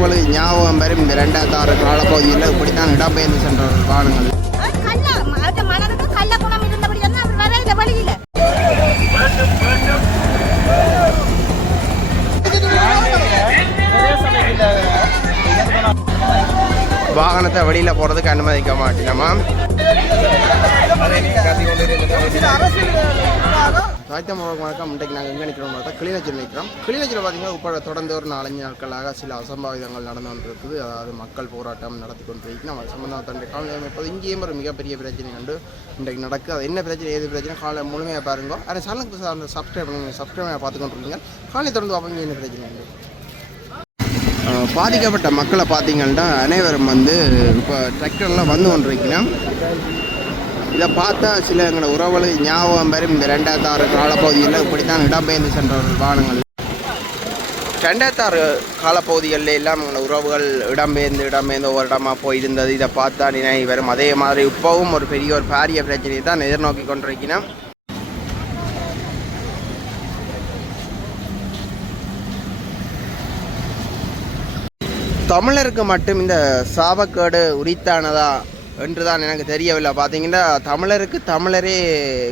உறவுகளுக்கு ஞாபகம் வரும் இந்த ரெண்டாயிரத்தி ஆறு காலப்பகுதியில் இப்படித்தான் இடம்பெயர்ந்து சென்றவர்கள் வாகனங்கள் கள்ள அந்த மனதுக்கு கள்ள குணம் இருந்தபடி தான் அவர் வர இந்த வழியில. வாகனத்தை வெளியில் போகிறதுக்கு அனுமதிக்க மாட்டேனமா சாய்த்தம் வணக்கம் இன்றைக்கு நாங்கள் எங்கே நிற்கிறோம் பார்த்தா கிளிநொச்சியில் நிற்கிறோம். கிளிநொச்சியில் பார்த்தீங்கன்னா இப்போ தொடர்ந்து ஒரு நாலஞ்சு நாட்களாக சில அசம்பாவிதங்கள் நடந்து கொண்டிருக்குது. அதாவது மக்கள் போராட்டம் நடத்தி கொண்டிருக்கணும் நம்ம சம்பந்தமாக தன்னுடைய காலநிலை அமைப்பது இங்கேயும் ஒரு மிகப்பெரிய பிரச்சனை கண்டு இன்றைக்கு நடக்குது. அது என்ன பிரச்சனை ஏது பிரச்சனை? காலை முழுமையாக பாருங்க. அதை சேனலுக்கு அந்த சப்ஸ்கிரைப் பண்ணுங்க. சப்ஸ்கிரைப் பார்த்து கொண்டிருக்கீங்க காலை தொடர்ந்து பார்ப்பீங்க என்ன பிரச்சனை உண்டு. பாதிக்கப்பட்ட மக்களை பார்த்தீங்கன்னா அனைவரும் வந்து இப்போ டிராக்டர்லாம் வந்து கொண்டிருக்கணும் இதை பார்த்தா சில எங்களோட உறவுகளுக்கு ஞாபகம் வரும். இந்த ரெண்டாயிரத்தி ஆறு காலப்பகுதியில் இப்படித்தான் இடம்பெயர்ந்து சென்றவர்கள் வாகனங்கள் ரெண்டாயிரத்தி ஆறு காலப்பகுதிகளில் எல்லாம் எங்களோட உறவுகள் இடம்பெயர்ந்து இடம்பெயர்ந்து ஒவ்வொரு இடமா போயிருந்தது. இதை பார்த்தா நினைவு வரும். அதே மாதிரி இப்போவும் ஒரு பெரிய ஒரு பாரிய பிரச்சனையை தான் எதிர்நோக்கி கொண்டிருக்கிறோம். தமிழருக்கு மட்டும் இந்த சாபக்கேடு உரித்தானதா என்றுதான் எனக்கு தெரியவில்லை. பார்த்தீங்கன்னா தமிழருக்கு தமிழரே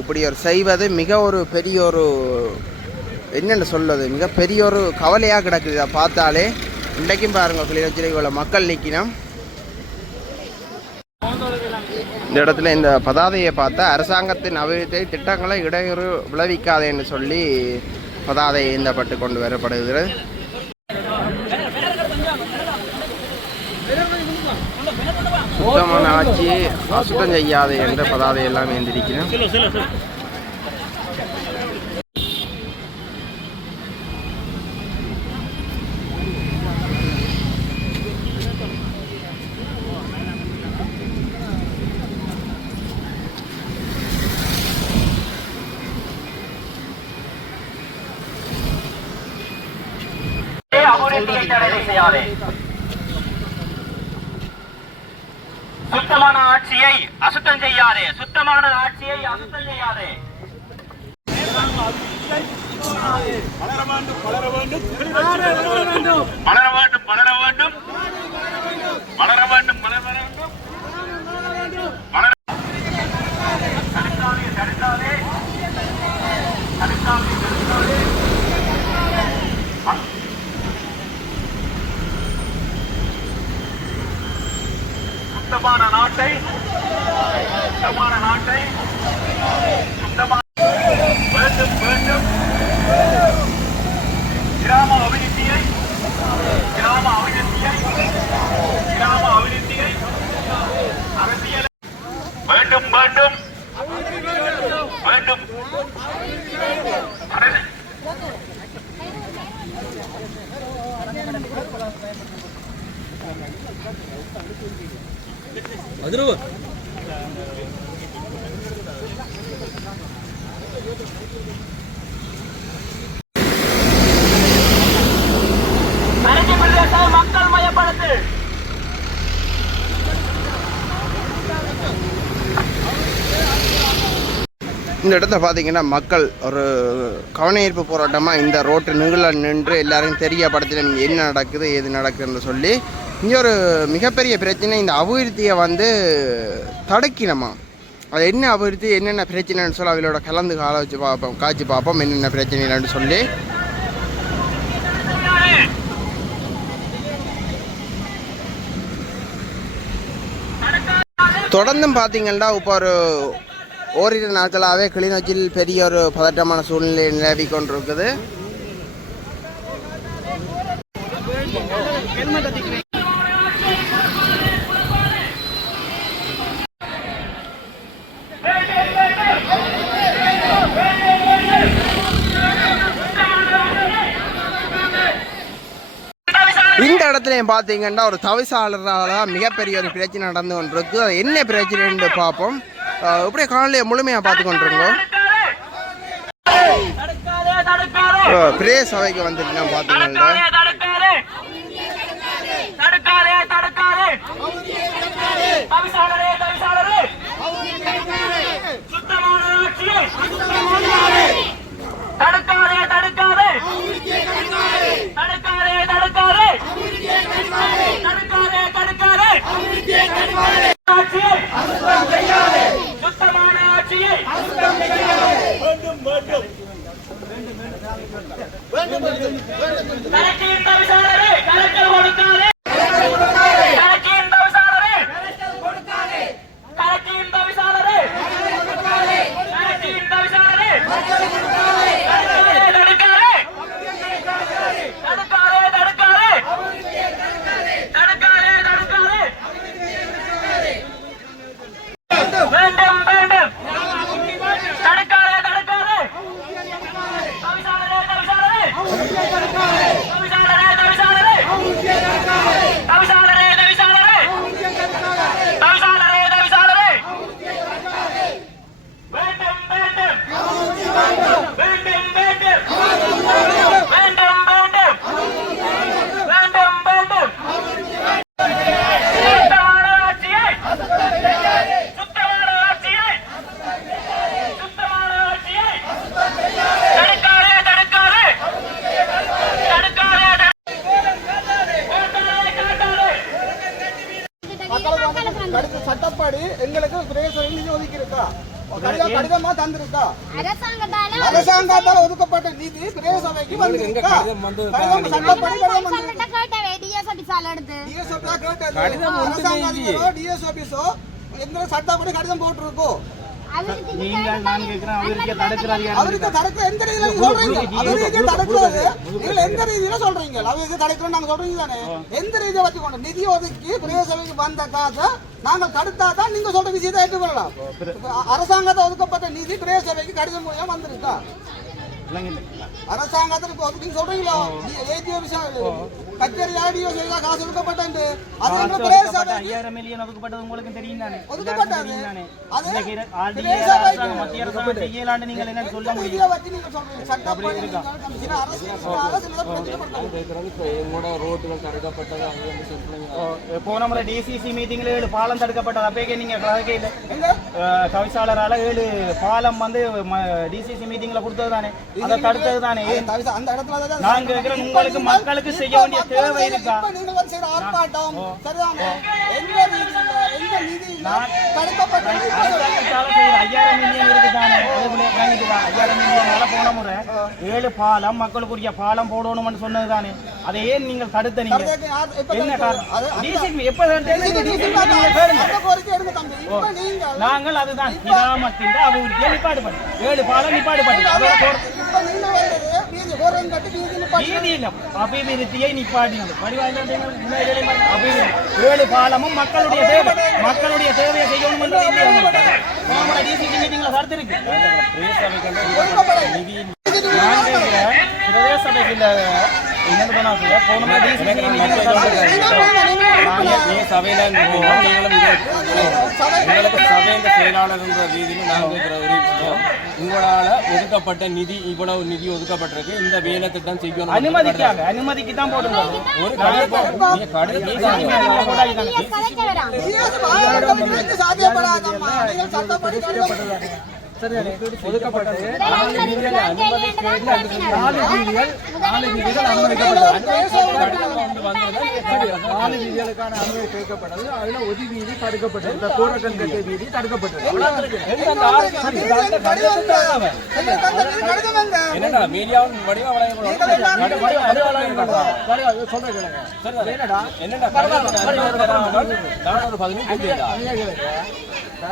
இப்படி ஒரு செய்வது மிக ஒரு பெரிய ஒரு என்னென்னு சொல்வது? மிக பெரிய ஒரு கவலையாக கிடக்குது. இதை பார்த்தாலே இன்றைக்கும் பாருங்கள் கிளிநொச்சியில் இவ்வளோ மக்கள் நிற்கணும் இந்த இடத்துல இந்த பதாதையை பார்த்தா அரசாங்கத்தின் அபிவிருத்தி திட்டங்களை இடையூறு விளைவிக்காதேன்னு சொல்லி பதாதை ஏந்தப்பட்டு கொண்டு வரப்படுகிறது. சுத்தமான ஆட்சி அசுத்தம் செய்யாது என்ற பதாதை எல்லாம் ஏந்திருக்கிறேன் அபிவிருத்தியை தடை செய்யாதே சுத்தமான ஆட்சியை அசுத்தம் செய்யாதே. சுத்தமான ஆட்சியை அசுத்தம் செய்யாதே. வளர வேண்டும் வளர வேண்டும் வளர வேண்டும் வளர வேண்டும் வளர தடுக்காதே தடுக்காதே தடுக்காதே தடுக்காதே சுத்தமான நாட்டை சுத்தமான நாட்டை சுத்தமான வேண்டும் வேண்டும் கிராம அபிவிருத்தியை கிராம அபிவிருத்தியை கிராம அபிவிருத்தியை அரசியல் வேண்டும் வேண்டும் வேண்டும் Thank you. இந்த இடத்த பார்த்தீங்கன்னா மக்கள் ஒரு கவனஈர்ப்பு போராட்டமாக இந்த ரோட்டு நிகழ நின்று எல்லாரும் தெரியப்படுத்தின என்ன நடக்குது ஏது நடக்குதுன்னு சொல்லி இங்கே ஒரு மிகப்பெரிய பிரச்சனை இந்த அபிவிருத்தியை வந்து தடுக்கினமா அது என்ன அபிவிருத்தி என்னென்ன பிரச்சனைன்னு சொல்லி அவங்களோட கலந்து கால வச்சு பார்ப்போம் காய்ச்சி பார்ப்போம் என்னென்ன பிரச்சனைன்னு சொல்லி. தொடர்ந்தும் பார்த்தீங்கன்னா இப்போ ஒரு ஓரிரு நாட்களாகவே கிளிநொச்சியில் பெரிய ஒரு பதட்டமான சூழ்நிலை நிலவி கொண்டிருக்குது. இந்த இடத்துலையும் பார்த்தீங்கன்னா ஒரு தவிசாளரால் மிகப்பெரிய ஒரு பிரச்சனை நடந்து கொண்டிருக்கு. அது என்ன பிரச்சனைன்னு பார்ப்போம். இப்படியே காலையில் முழுமையாக பார்த்து கொண்டிருக்கோம் பிரே சபைக்கு வந்துட்டு பார்த்தீங்கன்னா கடிதம் கடிதமா தந்திருக்கா? அரசாங்கத்தால ஒதுக்கப்பட்ட நிதி பிரதேச சபைக்கு வந்திருக்கா? கடிதம் சட்டப்படி கடிதம் வந்திருக்கு. கேட்டது அரசாங்க அதிகாரோ டிஎஸ் ஆபீஸோ எந்த சட்டப்படி கடிதம் போட்டிருக்கோம் நீங்கள் நான் கேட்கிறேன் அவருக்கு தடுக்கிற அதிகாரம் அவருக்கு தடுக்க எந்த ரீதியில நீங்க சொல்றீங்க அவருக்கு தடுக்கிறது நீங்க எந்த ரீதியில சொல்றீங்க? அவருக்கு தடுக்கிறோம் நாங்க சொல்றீங்க தானே? எந்த ரீதியை வச்சுக்கொண்டு நிதி ஒதுக்கி பிரதேச சபைக்கு வந்த காசை நாங்கள் தடுத்தா தான் நீங்க சொல்ற விஷயத்தை ஏற்றுக்கொள்ளலாம். அரசாங்கத்தை ஒதுக்கப்பட்ட நிதி பிரதேச சபைக்கு கடிதம் மூலியம் வந்திருக்கா? அரசாங்கத்தில் இப்போ நீங்க சொல்றீங்களோ? ஏஜிஓ விஷயம் கச்சேரி ஆடியோ செய்தா காசு ஒதுக்கப்பட்டது அது எங்க பிரதேச சபைக்கு ஐயாயிரம் மில்லியன் ஒதுக்கப்பட்டது உங்களுக்கு தெரியும் தானே? அது மத்திய அரசாங்கம் செய்யலான்னு நீங்கள் என்ன சொல்ல முடியும்? வச்சு நீங்க சொல்றீங்க. போன முறை டிசிசி மீட்டிங்ல ஏழு பாலம் தடுக்கப்பட்டது. அப்பே நீங்க கவிசாளரால ஏழு பாலம் வந்து டிசிசி மீட்டிங்ல கொடுத்தது தானே? அதை தடுத்தது தானே அந்த இடத்துல உங்களுக்கு மக்களுக்கு செய்ய வேண்டிய தேவை இருக்கா? நீங்கள் செய்யற ஆர்ப்பாட்டம் சரிதானே? ஐயாயிரம் மில்லியன் இருக்குதானே ஐயாயிரம் மில்லியனால போன முறை ஏழு பாலம் மக்களுக்குரிய பாலம் போடணும்னு சொன்னது தானே அதை ஏன் நீங்கள் தடுத்த நீங்க என்ன காரணம் எப்ப நாங்கள் அதுதான் கிராமத்தின் அபிவிருத்தியை நிப்பாடு பண்ணி ஏழு பாலம் நிப்பாடு பண்ணி அதோட அபிவிருத்தியை நிப்பாட்டினது. ஏழு பாலமும் மக்களுடைய சேவை. மக்களுடைய சேவையை செய்யணும் என்று பிரதேச சபைக்குள்ள என்னது போனோம்னா டிசி சபையில நீங்களும் இது உங்களுக்கு சபையின் செயலாளர் என்ற ரீதியில் நாங்கள் விஷயம் உங்களால ஒதுக்கப்பட்ட நிதி இவ்வளவு நிதி ஒதுக்கப்பட்டிருக்கு இந்த வேலை திட்டம் செய்யணும் அனுமதிக்காங்க அனுமதிக்கு தான் ஒரு கடிதம் ஒதுக்கப்பட்டது நாலு விதிகள் நாலு என்னடா மீடியாவும்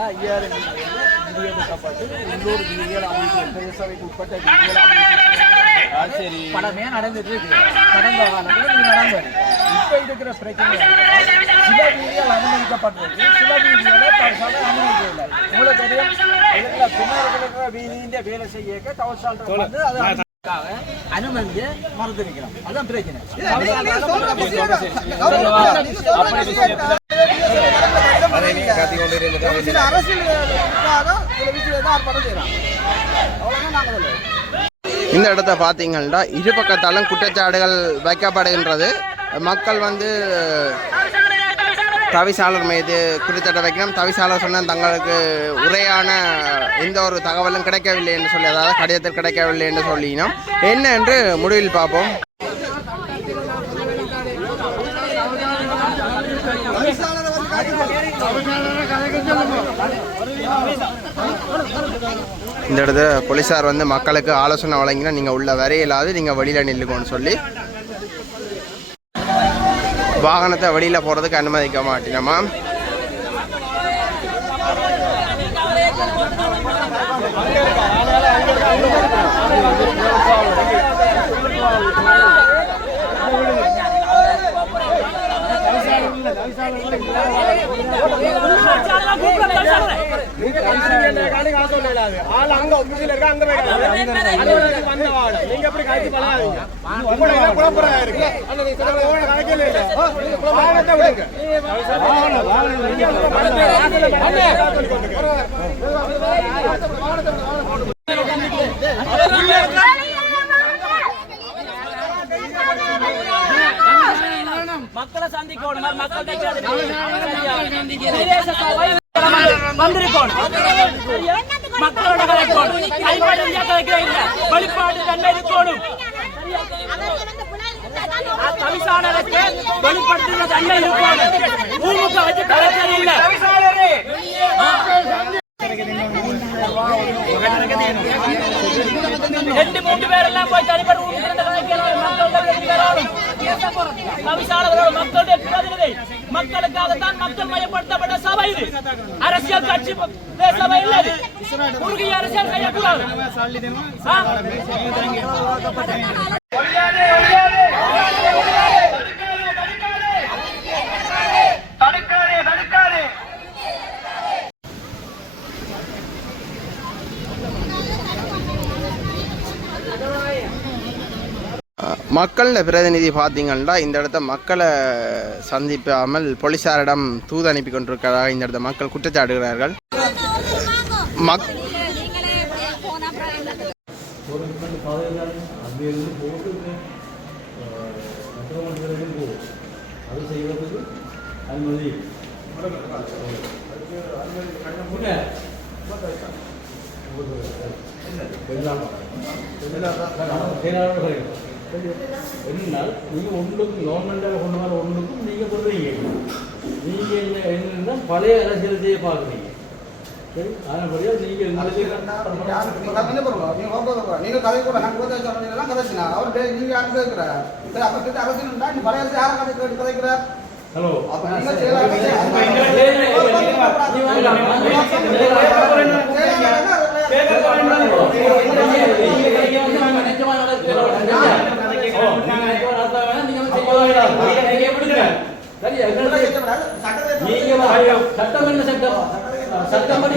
ஐயாயிரம் நிதி ஒதுக்கப்பட்டு உள்ளூர் வீதிகள் அமைப்பு பிரதேசபைக்கு உட்பட்ட வீதிகள் அமைப்பு சரி. படமே நடந்துட்டு இருக்கு. கடந்த காலத்துல இது நடந்தது. இப்ப இருக்கிற பிரச்சனை சில வீதிகள் அனுமதிக்கப்பட்டிருக்கு. சில வீதிகளை தவசால அனுமதிக்கவில்லை. உங்களுக்கு தெரியும் இதுல பின்னர் இருக்கிற வீதியின் வேலை செய்ய தவசால் வந்து அது அனுமதியை மறுத்திருக்கிறோம் அதான் பிரச்சனை. சில அரசியலுக்காக சில விஷயத்தை ஆர்ப்பாட்டம் செய்யறாங்க அவ்வளவுதான் நாங்கள் சொல்லுவோம் இந்த இடத்த பார்த்தீங்கன்னா இரு பக்கத்தாலும் குற்றச்சாட்டுகள் வைக்கப்படுகின்றது. மக்கள் வந்து தவிசாளர் மீது குற்றச்சாட்டு வைக்கணும். தவிசாளர் சொன்ன தங்களுக்கு உரையான எந்த ஒரு தகவலும் கிடைக்கவில்லை என்று சொல்லி அதாவது கடிதத்தில் கிடைக்கவில்லை என்று சொல்லினோம். என்ன என்று முடிவில் பார்ப்போம் தவிசாளரை வந்து இந்த இடத்துல போலீஸார் வந்து மக்களுக்கு ஆலோசனை வழங்கினா நீங்கள் உள்ள வரையிலாவது நீங்கள் வெளியில் நில்லுங்கன்னு சொல்லி வாகனத்தை வெளியில் போகிறதுக்கு அனுமதிக்க மாட்டினோமா ஆள் நீங்க மக்களை சந்திக்கணும் மக்கள் வந்திருக்கணும் மக்களோட கலைக்கணும் வழிபாடு தன்மை இருக்கணும் தவிசாளருக்கு வெளிப்படுத்துகிற தன்மை இருக்கணும் ஊமுக வச்சு கலைக்கிறது இல்ல ரெண்டு மூன்று பேரெல்லாம் போய் தனிப்பட்ட ஊருக்கு கலைக்கலாம் மக்கள் கவிசாளர்களோட மக்களுடைய பிரதிநிதி மக்களுக்காகத்தான் மக்கள் மயப்படுத்தப்பட்ட சபை இது. அரசியல் கட்சி சபை இல்ல குறுகிய அரசியல் செய்யக்கூடாது. மக்கள பிரதிநிதி பார்த்தீங்கன்னா இந்த இடத்த மக்களை சந்திப்பாமல் போலீசாரிடம் தூது அனுப்பி கொண்டிருக்கிறதாக இந்த இடத்த மக்கள் குற்றச்சாட்டுகிறார்கள். மக் என்றால் நீங்கள் ஒன்றுக்கும் கவர்மெண்ட்டாக கொண்டு வர ஒன்றுக்கும் நீங்கள் சொல்கிறீங்க நீங்கள் என்ன என்னன்னா பழைய அரசியலத்தையே பார்க்குறீங்க சரி அதன்படியாக நீங்கள் நீங்கள் கதை கூட நாங்கள் போதை சொன்னீங்கன்னா கதைச்சினா அவர் நீங்கள் யாரும் கேட்குறாரு சரி அப்போ கேட்டு அரசியல்னா நீ பழைய அரசு யாரை கதை ஹலோ அப்போ நீங்கள்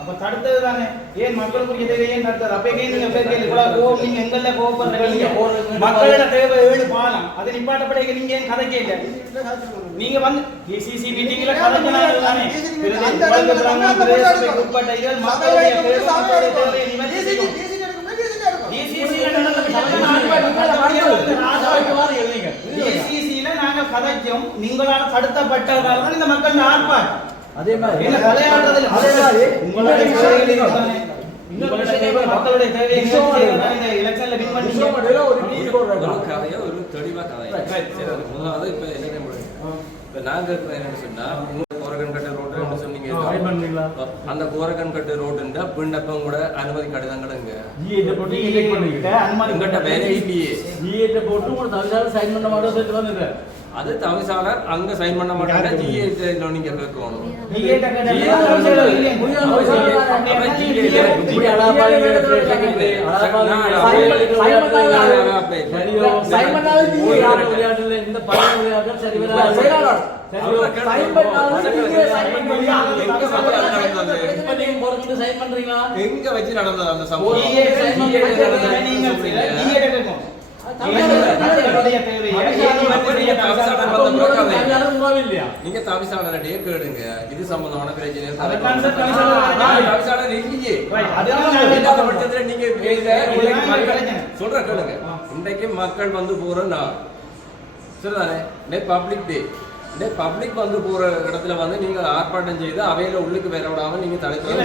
அப்ப தடுத்தது தானே? ஏன் மக்களுக்குரிய தேவை ஏன் தடுத்தது? அப்ப ஏன் நீங்க கேட்கல இவ்வளவு கோவம் நீங்க எங்கெல்ல கோவப்படுறீங்க மக்களோட தேவை ஏழு பாலம். அது நிப்பாட்டப்படைக்க நீங்க ஏன் கதைக்க இல்ல நீங்க வந்து டிசிசி மீட்டிங்ல கதைக்கினாங்க தானே? உட்பட்ட மக்களுடைய தேவை நாங்க கதைச்சோம் நீங்களால தடுத்தப்பட்டதால தான் இந்த மக்கள் ஆர்ப்பாட்டம். அதே மாதிரி அதே மாதிரி ஒரு கதையை தெளிவா கதை. சரி, அது முதலாவது இப்ப என்ன முடியும் இப்ப நாங்க இப்ப என்னன்னு சொன்னா கோரகன் கட்டு ரோடு சொன்னீங்க. அந்த கோரகன் கட்டு ரோடுன்ற விண்ணப்பம் கூட அனுமதி கடிதங்கள் இங்க ஜிஏட்ட போட்டு இன்டெக்ட் பண்ணீங்க அனுமதி எங்கிட்ட வேலை இல்லையே போட்டு உங்களை தவிர சைன் பண்ண மாட்டோம் அது தவிசாளர் அங்க சைன் பண்ண மாட்டாங்க. ஜிஏ பண்றீங்களா? எங்க வச்சு நடந்தது அந்த சம்பவம்? தவிசாளர் நீங்க தவிசாளர்கிட்டயே கேளுங்க. இது சம்பந்தமான பிரச்சனை தவிசாளர் தவிசாளர் இல்லையே. பட்சத்துல நீங்க. சொல்ற கேளுங்க. இன்றைக்கு மக்கள் வந்து போறோம்னா சரிதானே? பப்ளிக் டே பப்ளிக் வந்து போற இடத்துல வந்து நீங்க ஆர்ப்பாட்டம் செய்து அவையில உள்ளுக்கு வர விடாம நீங்க இல்ல,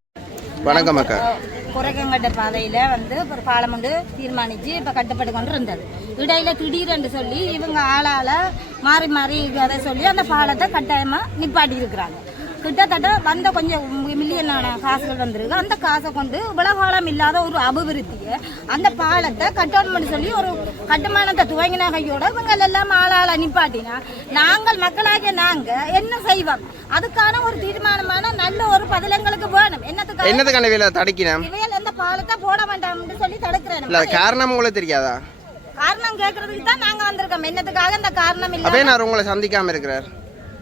வணக்கம் அக்கா. குறைக்கங்கட்ட பாதையில வந்து ஒரு பாலம் வந்து தீர்மானிச்சு இப்ப கட்டப்பட்டு கொண்டு இருந்தது இடையில திடீரென்று சொல்லி இவங்க ஆளால மாறி மாறி அதை சொல்லி அந்த பாலத்தை கட்டாயமா நிப்பாட்டி இருக்கிறாங்க கிட்டத்தட்ட வந்த கொஞ்சம் மில்லியனான காசுகள் வந்திருக்கு. அந்த காசை கொண்டு உலகாலம் இல்லாத ஒரு அபிவிருத்தியை அந்த பாலத்தை கட்டணும்னு சொல்லி ஒரு கட்டுமானத்தை துவங்கின கையோட இவங்க எல்லாம் ஆளால நிப்பாட்டினா நாங்கள் மக்களாகிய நாங்க என்ன செய்வோம்? அதுக்கான ஒரு தீர்மானமான நல்ல ஒரு பதில் எங்களுக்கு வேணும். என்னத்துக்கு என்னதுக்கான வேலை? தடுக்கினேன் இவையில் அந்த பாலத்தை போட வேண்டாம்னு சொல்லி தடுக்கிறேன். காரணம் உங்களுக்கு தெரியாதா? காரணம் கேட்கறதுக்கு தான் நாங்க வந்திருக்கோம். என்னத்துக்காக அந்த காரணம் இல்ல நான் உங்களை சந்திக்காம இருக்கிறார்?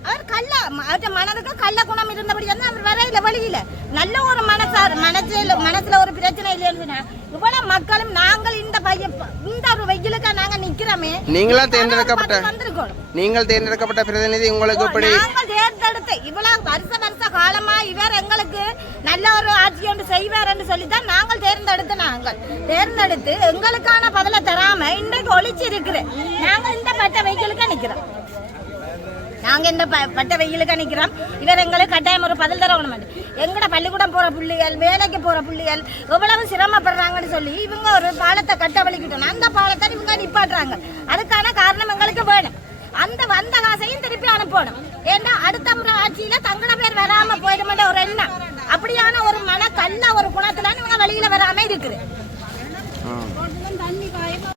அவர் கள்ள அவர்கிட்ட மனதுக்கு கள்ள குணம் இருந்தபடி தான் அவர் வரையில வழியில நல்ல ஒரு மனசார் மனசுல மனசுல ஒரு பிரச்சனை இல்லைன்னு சொன்னா இவ்வளவு மக்களும் நாங்கள் இந்த பைய இந்த ஒரு வெயிலுக்கு நாங்க நிக்கிறோமே. நீங்களா தேர்ந்தெடுக்கப்பட்ட பதில் வந்திருக்கணும் நீங்கள் தேர்ந்தெடுக்கப்பட்ட பிரதிநிதி உங்களுக்கு இப்படி நாங்கள் தேர்ந்தெடுத்து இவ்வளவு வருஷ வருஷ காலமா இவர் எங்களுக்கு நல்ல ஒரு ஆட்சி ஒன்று செய்வார் என்று சொல்லித்தான் நாங்கள் தேர்ந்தெடுத்து நாங்கள். தேர்ந்தெடுத்து எங்களுக்கான பதிலை தராம இன்றைக்கு ஒழிச்சு இருக்கிறேன் நாங்கள் இந்த பட்ட வெயிலுக்கு நிக்கிறோம். நாங்கள் இந்த ப- பட்ட வெயிலுக்கு நிற்கிறோம் இவர் எங்களுக்கு கட்டாயம் ஒரு பதில் தரணும் எங்கட பள்ளிக்கூடம் போகிற புள்ளிகள் வேலைக்கு போகிற புள்ளிகள் எவ்வளவு சிரமப்படுறாங்கன்னு சொல்லி இவங்க ஒரு பாலத்தை கட்ட வலிக்கிட்டோம். அந்த பாலத்தை இவங்க நிப்பாட்டுறாங்க. அதுக்கான காரணம் எங்களுக்கு வேணும். அந்த வந்த காசையும் திருப்பி அனுப்பணும். ஏன்னா அடுத்த முறை ஆட்சியில தங்கட பேர் வராம போயிடுமென்ற ஒரு எண்ணம். அப்படியான ஒரு மன கல்ல ஒரு குணத்துல இவங்க வெளியில வராம இருக்குது.